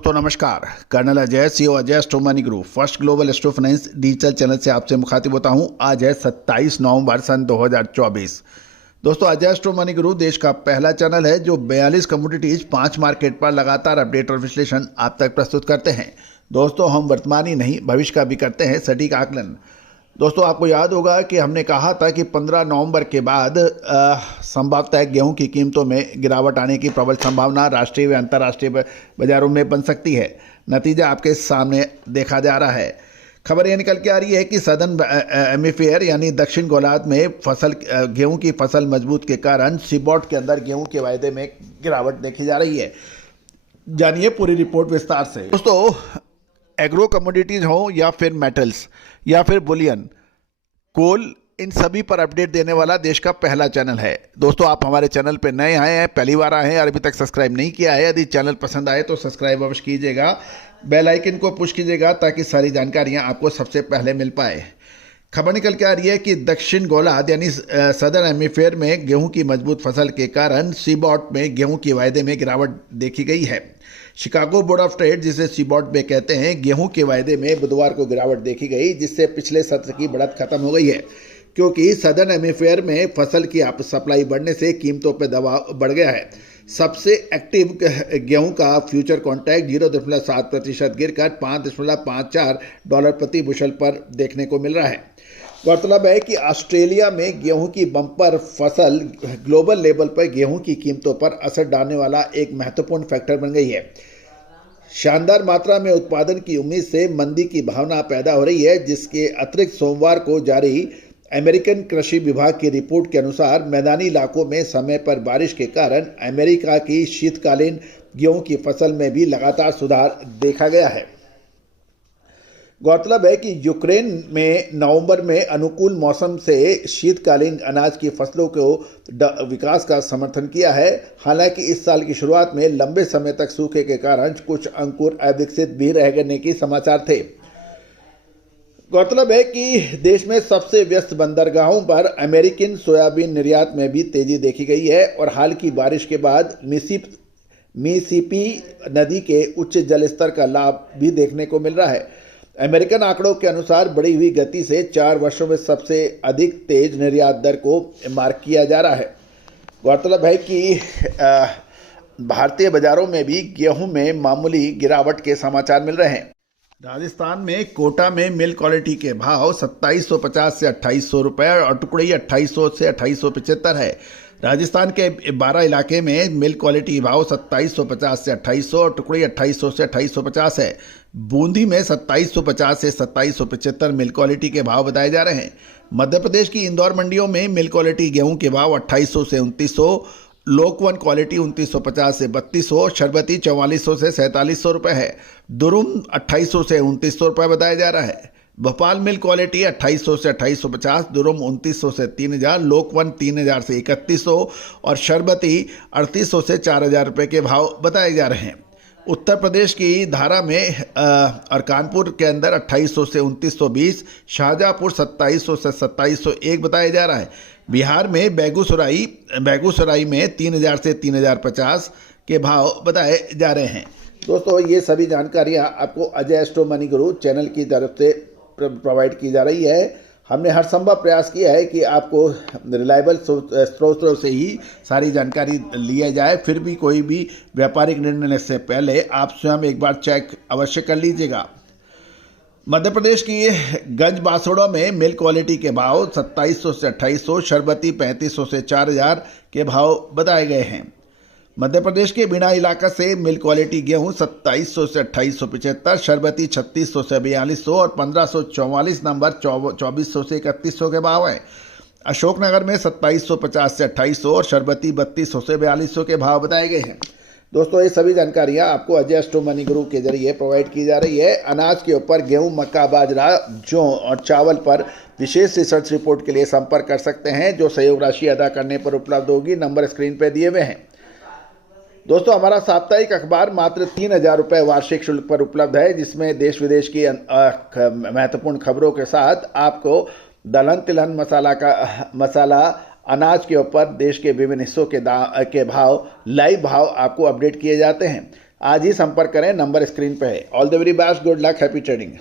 दोस्तों नमस्कार। Colonel Ajay, CEO Ajay astro money group first global astro finance digital channel से आपसे मुखातिब होता हूं। आज है 27 नवंबर सन 2024। दोस्तों अजय एस्ट्रो मनी ग्रुप देश का पहला चैनल है जो 42 कमोडिटीज 5 मार्केट पर लगातार अपडेट और विश्लेषण आप तक प्रस्तुत करते हैं। दोस्तों हम वर्तमान ही नहीं भविष्य का भी करते हैं सटीक आकलन। दोस्तों आपको याद होगा कि हमने कहा था कि 15 नवंबर के बाद संभवतः गेहूं की कीमतों में गिरावट आने की प्रबल संभावना राष्ट्रीय व अंतर्राष्ट्रीय बाजारों में बन सकती है। नतीजा आपके सामने देखा जा रहा है। खबर यह निकल के आ रही है कि सदर्न हेमिस्फीयर यानी दक्षिण गोलार्ध में गेहूं की फसल मजबूत के कारण सीबॉट के अंदर गेहूं के वायदे में गिरावट देखी जा रही है। जानिए पूरी रिपोर्ट विस्तार से। दोस्तों एग्रो कमोडिटीज हो या फिर मेटल्स या फिर बुलियन, कोल, इन सभी पर अपडेट देने वाला देश का पहला चैनल है। दोस्तों आप हमारे चैनल पे नए आए हैं, पहली बार आए हैं और अभी तक सब्सक्राइब नहीं किया है, यदि चैनल पसंद आए तो सब्सक्राइब अवश्य कीजिएगा, बेल आइकन को पुश कीजिएगा ताकि सारी जानकारियां आपको सबसे पहले मिल पाए। खबर निकल के आ रही है कि दक्षिण गोलार्ध यानी सदर्न हेमिस्फीयर में गेहूं की मजबूत फसल के कारण सीबॉट में गेहूं के वायदे में गिरावट देखी गई है। शिकागो बोर्ड ऑफ ट्रेड, जिसे सीबॉट में कहते हैं, गेहूं के वायदे में बुधवार को गिरावट देखी गई, जिससे पिछले सत्र की बढ़त खत्म हो गई है, क्योंकि सदर्न हेमिस्फीयर में फसल की सप्लाई बढ़ने से कीमतों पर दबाव बढ़ गया है। सबसे एक्टिव गेहूं का फ्यूचर कॉन्ट्रैक्ट 0.7% गिरकर $5.54 प्रति बुशल पर देखने को मिल रहा है। गौरतलब है कि ऑस्ट्रेलिया में गेहूं की बम्पर फसल ग्लोबल लेवल पर गेहूं की कीमतों पर असर डालने वाला एक महत्वपूर्ण फैक्टर बन गई है। शानदार मात्रा में उत्पादन की उम्मीद से मंदी की भावना पैदा हो रही है, जिसके अतिरिक्त सोमवार को जारी अमेरिकन कृषि विभाग की रिपोर्ट के अनुसार मैदानी इलाकों में समय पर बारिश के कारण अमेरिका की शीतकालीन गेहूं की फसल में भी लगातार सुधार देखा गया है। गौरतलब है कि यूक्रेन में नवंबर में अनुकूल मौसम से शीतकालीन अनाज की फसलों को विकास का समर्थन किया है। हालांकि इस साल की शुरुआत में लंबे समय तक सूखे के कारण कुछ अंकुर अविकसित भी रह गए के समाचार थे। गौरतलब है कि देश में सबसे व्यस्त बंदरगाहों पर अमेरिकन सोयाबीन निर्यात में भी तेजी देखी गई है और हाल की बारिश के बाद मिसिसिपी नदी के उच्च जल स्तर का लाभ भी देखने को मिल रहा है। अमेरिकन आंकड़ों के अनुसार बढ़ी हुई गति से 4 वर्षों में सबसे अधिक तेज निर्यात दर को मार्क किया जा रहा है। गौरतलब है कि भारतीय बाजारों में भी गेहूं में मामूली गिरावट के समाचार मिल रहे हैं। राजस्थान में कोटा में मिल क्वालिटी के भाव 2750 से 2800 रुपये और टुकड़ी 2800 से 2875 है। राजस्थान के 12 इलाके में मिल क्वालिटी भाव 2750 से 2800 और टुकड़ी 2800 से 2850 है। बूंदी में 2750 से 2775 मिल क्वालिटी के भाव बताए जा रहे हैं। मध्य प्रदेश की इंदौर मंडियों में मिल क्वालिटी गेहूं के भाव 2800 से 2900, लोकवन क्वालिटी 2950 से 3200, शरबती 4400 से 4700 रुपये है। दुरुम 2800 से 2900 रुपये बताया जा रहा है। भोपाल मिल क्वालिटी 2800 से 2850, दुरुम 2900 से 3000, लोकवन 3000 से 3100 और शरबती 3800 से 4000 रुपये के भाव बताए जा रहे हैं। उत्तर प्रदेश की धारा में और कानपुर के अंदर 2800 से 2920, शाहजहाँपुर 2700 से 2701 बताया जा रहा है। बिहार में बेगूसराय में 3000 से 3050 के भाव बताए जा रहे हैं। दोस्तों ये सभी जानकारियां आपको अजय एस्ट्रो मनी गुरु चैनल की तरफ से प्रोवाइड की जा रही है। हमने हर संभव प्रयास किया है कि आपको रिलायबल स्रोतों से ही सारी जानकारी लिया जाए। फिर भी कोई भी व्यापारिक निर्णय लेने से पहले आप स्वयं एक बार चेक अवश्य कर लीजिएगा। मध्य प्रदेश की गंज बासोड़ा में मिल क्वालिटी के भाव 2700 से 2800, शरबती 3500 से 4000 के भाव बताए गए हैं। मध्य प्रदेश के बीना इलाका से मिल क्वालिटी गेहूं 2700 से 2875, शरबती 3600 से 4200 और 1544 नंबर 2400 से 3100 के भाव हैं। अशोकनगर में 2750 से 2800 और शरबती 3200 से 4200 के भाव बताए गए हैं। दोस्तों ये सभी जानकारियां आपको अजय एस्ट्रो मनी गुरु के जरिए प्रोवाइड की जा रही है। अनाज के ऊपर गेहूं, मक्का, बाजरा, जौ और चावल पर विशेष रिसर्च रिपोर्ट के लिए संपर्क कर सकते हैं, जो सहयोग राशि अदा करने पर उपलब्ध होगी। नंबर स्क्रीन पर दिए हुए हैं। दोस्तों हमारा साप्ताहिक अखबार मात्र 3000 रुपये वार्षिक शुल्क पर उपलब्ध है, जिसमें देश विदेश की महत्वपूर्ण खबरों के साथ आपको दलहन तिलहन मसाला अनाज के ऊपर देश के विभिन्न हिस्सों के भाव, लाइव भाव आपको अपडेट किए जाते हैं। आज ही संपर्क करें, नंबर स्क्रीन पे है। All the very best, good luck, happy trading.